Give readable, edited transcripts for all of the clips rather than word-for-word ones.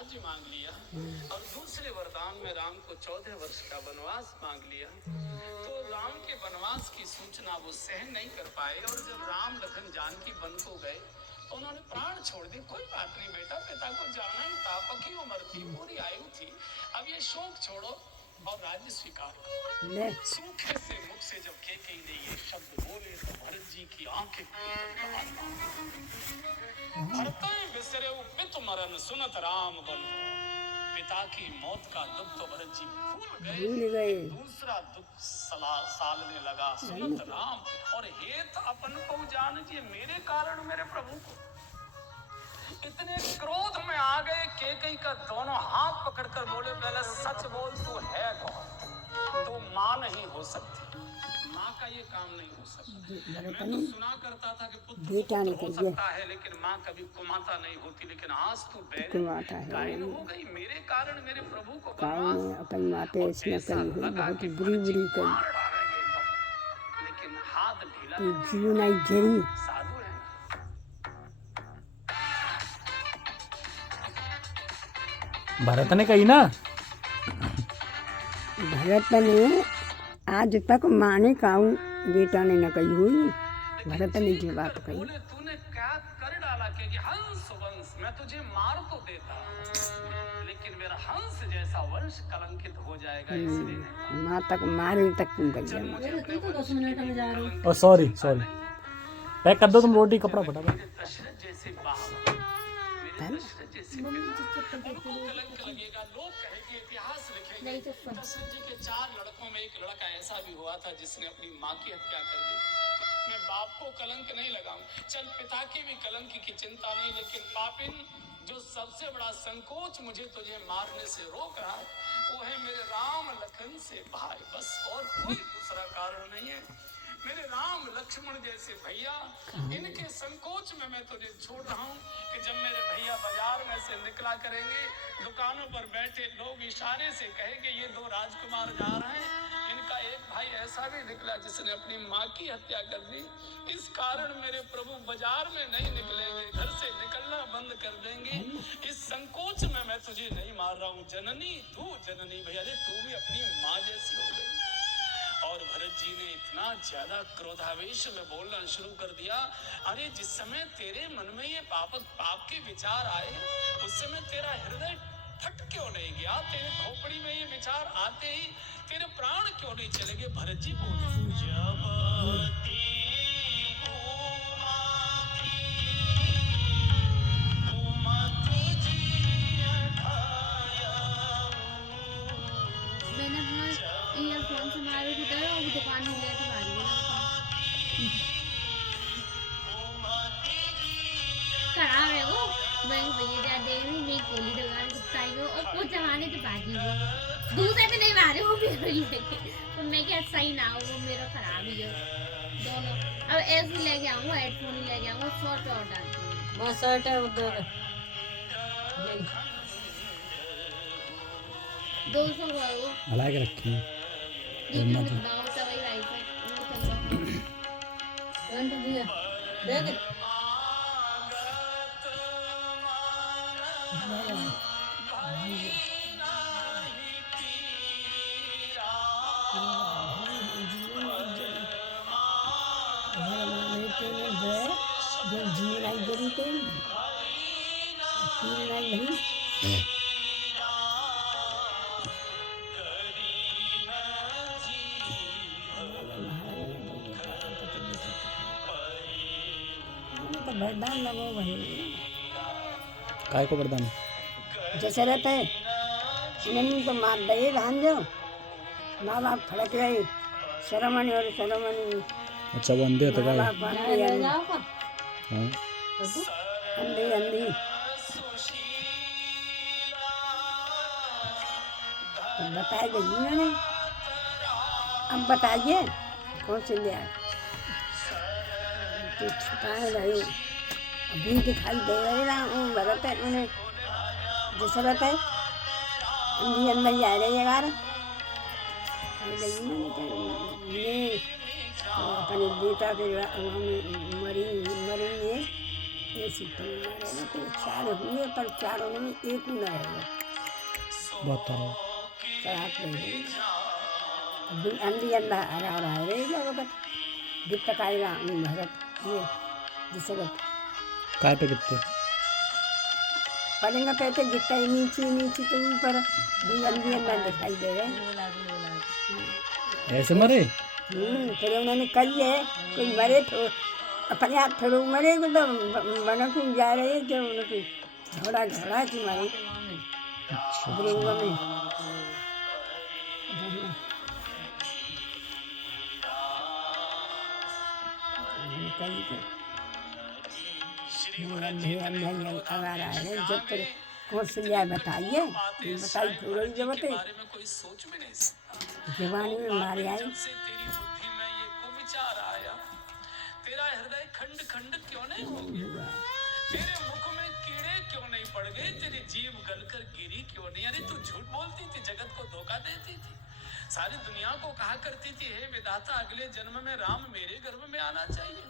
राज्य मांग लिया और दूसरे वरदान में राम को 14 वर्ष का वनवास मांग लिया। तो राम के वनवास की सूचना वो सहन नहीं कर पाए और जब राम लखन जानकी वन को गए तो उन्होंने प्राण छोड़ दिए। कोई बात नहीं बेटा, पिता को जाना ही था, पकी उम्र थी, पूरी आयु थी, अब ये शोक छोड़ो और राज्य स्वीकार करो। सूखे से मुख से जब केकई ने ये शब्द बोले तो भरत जी की आंखें भरतै बिसरे पितु मरन सुनत राम बन। पिता की मौत का दुख तो भरत जी भूल गए। दूसरा दुख सालने लगा सुनत राम और हेत अपन को जान जी, मेरे कारण मेरे प्रभु को। इतने क्रोध में आ गए केकई का दोनों हाथ पकड़कर बोले, पहले सच बोल, तू है कौन? तू माँ नहीं हो सकती, माँ का ये काम नहीं हो सकता। मैं तो सुना करता था कि पुत्र हो सकता है लेकिन माँ कभी कुमाता नहीं होती, लेकिन आज तू गायन हो गई मेरे कारण मेरे प्रभु को लेकिन हाथ ढीला साधु है। भरत ने कही ना, भरत ने आज तक माँ ने काऊ बेटा ने न कही हुई, भरत ने जो बात कही। तूने क्या कर डाला कि हंस वंश, मैं तुझे मार तो देता लेकिन मेरा हंस जैसा वंश कलंकित हो जाएगा, इसलिए माँ तक मारे तक तुम गई। ओ सॉरी पैक कर दो तुम, रोटी कपड़ा फटाफट। जैसे उनको कलंक लगेगा, लोग कहेंगे, इतिहास लिखेंगे। दशरथ जी के 4 लड़कों में एक लड़का ऐसा भी हुआ था जिसने अपनी माँ की हत्या कर दी। मैं बाप को कलंक नहीं लगाऊं, चल पिता की भी कलंक की चिंता नहीं, लेकिन पापिन जो सबसे बड़ा संकोच मुझे तुझे मारने से रोक रहा वो है मेरे राम लखन से भाई, बस और कोई दूसरा कारण नहीं है। मेरे राम लक्ष्मण जैसे भैया, इनके संकोच में मैं तुझे छोड़ रहा हूँ कि जब मेरे भैया बाजार में से निकला करेंगे, दुकानों पर बैठे लोग इशारे से कहेंगे ये 2 राजकुमार जा रहे हैं, इनका एक भाई ऐसा भी निकला जिसने अपनी माँ की हत्या कर दी। इस कारण मेरे प्रभु बाजार में नहीं निकलेंगे, घर से निकलना बंद कर देंगे। इस संकोच में मैं तुझे नहीं मार रहा हूँ। जननी तू जननी भैया, तू भी अपनी माँ जैसी हो गई। और भरत जी ने इतना ज्यादा क्रोधावेश में बोलना शुरू कर दिया, अरे जिस समय तेरे मन में ये पाप के विचार आए उस समय तेरा हृदय फट क्यों नहीं गया? तेरे खोपड़ी में ये विचार आते ही तेरे प्राण क्यों नहीं चले गए? भरत जी बोले, ईयरफोन से मारे उधर वो दुकान में गए थे मारी खराब है वो। मैं भैया जा दे रही मेरी गोली दुकान कुत्ताई को और कुछ जमाने से बाजी वो दूसरे पे नहीं मारे वो भी लेके, तो मैं क्या सही ना हो, वो मेरा खराब ही है दोनों। अब ऐसे लेके आऊंगा, हेडफोन ही लेके आऊंगा, शॉर्ट और डालती हूँ बस शर्ट है उधर 200 का वो हला के रखी है। गाँव से वही आई थी देख वरदान लगो भाई, काय को वरदान? जैसे रहते नहीं तो मार दे धान जो माँ बाप फड़क गए, शर्मनी और शर्मनी। अच्छा वो अंधे होते क्या? हाँ अंधी अंधी तो बताए गई उन्होंने। अब बताइए कौन से लिया तो छुपाए रहे, अभी दिखाई दे रहे ना भरत है उन्हें जैसे रहता है अंधी अंदर जा रही है यार अपने बेटा के मरी है ऐसी परिवार रहेगा तो 4 हुए पर 4 में एक न रहेगा। बताओ। शराब ले लेगी अंधी अंधा हरा रहा रहेगा वक्त गिफ्ट खाएगा भरत ये जिसे काय पे कितने पड़ेगा पैसे गिफ्ट नीचे नीचे तो ऊपर अंधी अंधा दिखाई दे रहे ऐसे मरे? फिर उन्होंने कही है कोई मरे तो अपने आप थोड़ा मरे तो बनकू जा रहे थे उनकी घोड़ा घोड़ा की मारी ब्रिंगों में कही थे जब तक कौशल्या बताइए बताई थोड़ी जब जवानी में मारे आई तेरा हृदय खंड खंड क्यों नहीं हो गया? तेरे मुख में कीड़े क्यों नहीं पड़ गए? तेरी जीभ गलकर गिरी क्यों नहीं? अरे तू झूठ बोलती थी, जगत को धोखा देती थी, सारी दुनिया को कहा करती थी हे विधाता अगले जन्म में राम मेरे गर्भ में आना चाहिए,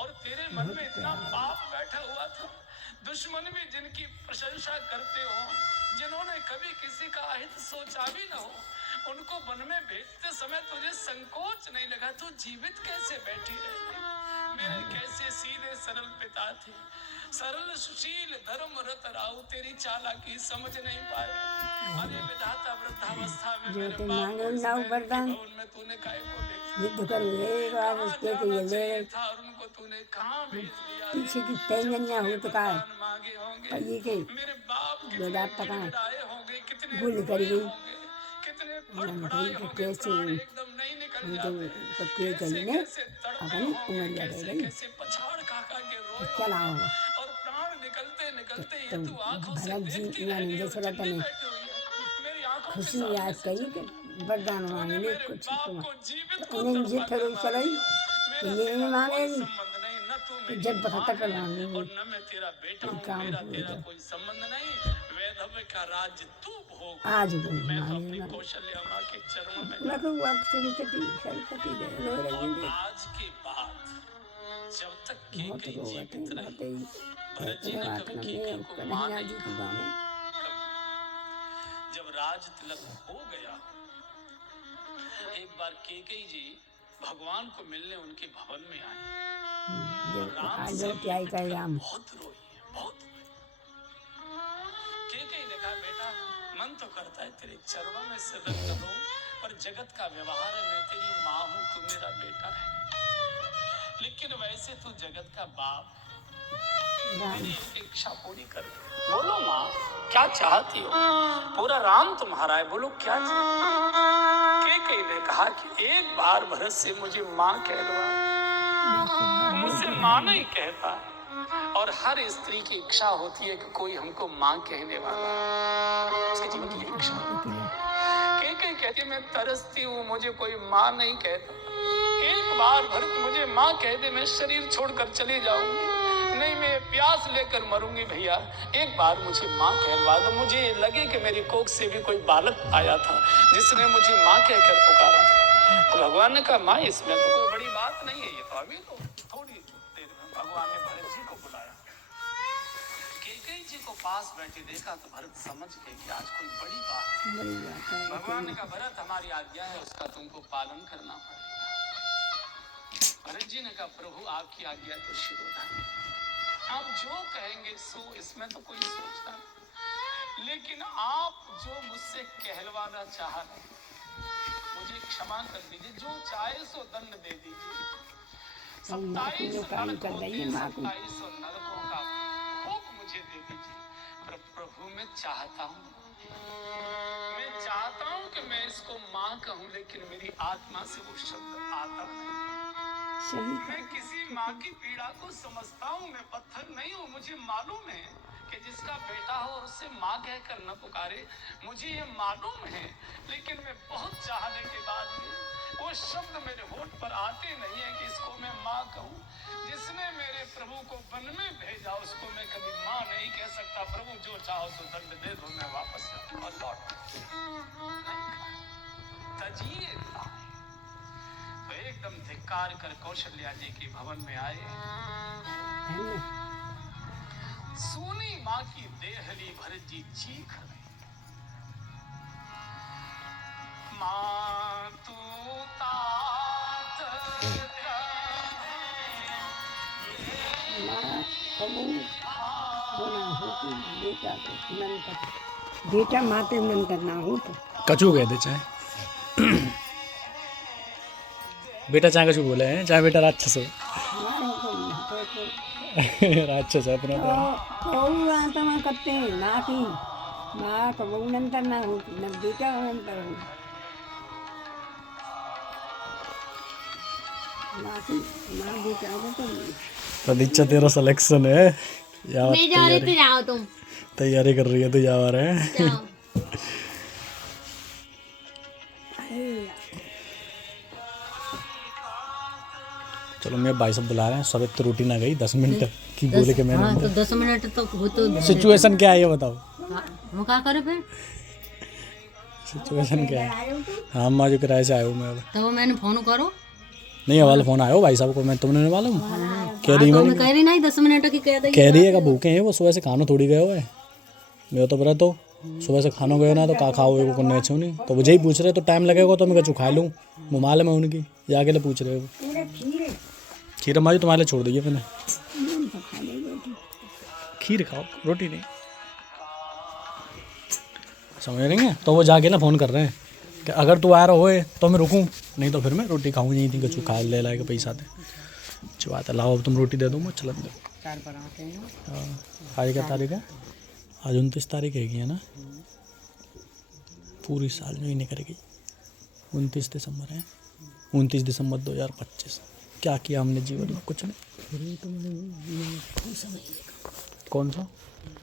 और तेरे मन में इतना पाप बैठा हुआ था। दुश्मन भी जिनकी प्रशंसा करते हो, जिन्होंने कभी किसी का अहित सोचा भी न हो, उनको वन में भेजते समय तुझे संकोच नहीं लगा? तू जीवित कैसे बैठी रही? मेरे कैसे सीधे सरल पिता थे, सरल सुशील धर्म रत राव, तेरी चालाकी समझ नहीं पाए। अरे विधाता वृद्धावस्था में मेरे बाप में तूने काहे को युद्ध कर उसके तो ये ले था और उनको तूने कहाँ भेज दिया? पीछे की तैयारियां हो तो कहा मांगे होंगे पर ये के मेरे बाप बेदात तक होंगे, कितने गोली कर गई कितने कैसे एकदम नहीं निकल जाते, पक्के गई ने अपन उमरिया रह गई कैसे पछाड़ खा खा के रोए चलाओ और प्राण निकलते निकलते ये तो तू आंखों से भरत देखती जी रह यानी गई और दशरथ चिल्ली ने बैठी हुई है। मेरी आंखों के खुशी सामने याद से कही कि वरदान मांगने मेरे कुछ बाप तुम को जीवित तो को उन्हें तड़पा जे कर फिर मार चलाई दिया। तो मेरा ये तेरा मांगेगी कोई संबंध नहीं, न तू मेरी जब माँ भक्त है मांगेगी और न मैं तेरा बेटा हूँ, काम मेरा हो तेरा जाए। कोई संबंध नहीं। वैधव्य का राज्य तू भोग, आज भी मैं तो अपनी मांगेगा कौशल्या माँ के चरणों में मैं तो अब सरस्वती दे रो रही और है आज के बाद जब तक बहुत केकई रोवत है जीवित बहुत रही, ही भरत जी ने बात कभी में केकई को मां कन्हैया नहीं जी की गाँव में जब राज तिलक हो गया, एक बार केकई जी भगवान को मिलने उनके भवन में आई। जब राम आज से क्या ही लिपट कर कर राम बहुत रोई है, बहुत केकई ने कहा बेटा मन तो करता है तेरे चरणों में सिर रख लो, पर जगत का व्यवहार है, मैं तेरी माँ हूँ, तू मेरा बेटा है, लेकिन वैसे तू जगत का बाप, मेरी एक इच्छा पूरी कर दे। बोलो माँ क्या चाहती हो? पूरा राम तुम्हारा है, बोलो क्या चाहिए? केकई ने कहा कि एक बार भरत से मुझे माँ कहलवा। मुझसे माँ नहीं कहता, और हर स्त्री की इच्छा होती है कि कोई हमको माँ कहने वाला, उसके जीवन की यही इच्छा होती है। केकई कहती है मैं तरसती हूँ, मुझे कोई माँ नहीं कहता, एक बार भरत मुझे माँ कह दे, मैं शरीर छोड़कर चली जाऊंगी, नहीं मैं प्यास लेकर मरूंगी भैया, एक बार मुझे माँ कहलवा दो। मुझे लगे कि मेरी कोख से भी कोई बालक आया था जिसने मुझे माँ कहकर पुकारा था। तो भगवान ने कहा माँ इसमें तो कोई बड़ी बात नहीं है, ये तो अभी तो थोड़ी देर में भगवान ने भरत जी को बुलाया। केकई जी को पास बैठे देखा तो भरत समझ गए कि आज कोई बड़ी बात है। भगवान ने कहा भरत हमारी आज्ञा है, उसका तुमको पालन करना पड़ेगा। भरत जी ने कहा प्रभु आपकी आज्ञा तो शिरोधार्य, आप जो कहेंगे सो, इसमें तो कोई सोचता नहीं, लेकिन आप जो मुझसे कहलवाना चाह रहे हैं, मुझे क्षमा कर दीजिए, जो चाहे सो दंड दे दीजिए। 27 नरकों का भोग मुझे दे दीजिए, पर प्रभु मैं चाहता हूँ कि मैं इसको माँ कहूँ, लेकिन मेरी आत्मा से वो शब्द आता नहीं। मैं किसी माँ की पीड़ा को समझता हूँ, मैं पत्थर नहीं हूँ, मुझे मालूम है कि जिसका बेटा हो और उसे माँ कहकर न पुकारे, मुझे ये मालूम है, लेकिन मैं बहुत चाहने के बाद भी वो शब्द मेरे होठ पर आते नहीं है कि इसको मैं माँ कहूँ। जिसने मेरे प्रभु को वन में भेजा उसको मैं कभी माँ नहीं कह सकता। प्रभु जो चाहो सो दंड दे दो, मैं वापस और लौट तजिए तो एकदम धिक्कार कर कौशल्या जी के भवन में आए। सोनी माँ की देहली भर जी चीख रही, माँ तू तात माँ कबू होना होती बेटा को नंतर, बेटा माते नंतर ना हो तो कचू कहते चाहे बेटा चाहे कचू बोले हैं, चाहे बेटा राक्षस हो। हमारे को राक्षस है अपना तो। कबू आत्मा करते हैं माँ की, माँ कबू नंतर ना होती न बेटा नंतर हो, माँ की माँ बेटा को तो प्रतीक्षा तेरा सिलेक्शन है यार, मैं जा रही थी, जाओ तुम तैयारी कर रही है तो जा रहे हैं। जाओ। चलो मैं भाई साहब बुला रहे हैं, सब तो रोटी ना गई 10 मिनट की बोले के मैंने। हाँ तो 10 मिनट तो हो तो सिचुएशन क्या है ये बताओ, हम क्या करे फिर? सिचुएशन क्या है? हाँ अम्मा जो किराए से आए हो मैं अब। तो मैंने फोन करो, नहीं हवाला फोन आया हो भाई साहब को, मैं तुमने नहीं मालूम कह रही तो मैं मैं कह रही नहीं 10 मिनट की कह दी। कह रही है कि भूखे हैं वो, सुबह से खाना थोड़ी गए हुए हैं। मैं तो बरा तो सुबह से खाना गए ना तो का खाओ को करने अच्छे नहीं, तो मुझे ही पूछ रहे तो टाइम लगेगा तो मैं कचू खा लूँ, मुमाल में उनकी ये अकेले पूछ रहे हो। खीर अम्मा जी तुम्हारे लिए छोड़ दीजिए मैंने, खीर खाओ रोटी नहीं, समझ रही हैं? तो वो जाके ना फ़ोन कर रहे हैं कि अगर तू आ रहा होए तो मैं रुकूं, नहीं तो फिर मैं रोटी खाऊंगी नहीं थी, कचू खा ले लाएगा पैसा दे। अच्छी बात है, लाओ अब तुम रोटी दे दो मैं चलन दो। हाँ आज क्या तारीख है? आज 29 तारीख है ना, पूरी साल में ही नहीं करेगी। 29 दिसंबर है, 29 दिसंबर 2025। क्या किया हमने जीवन में? कुछ नहीं। कौन सा?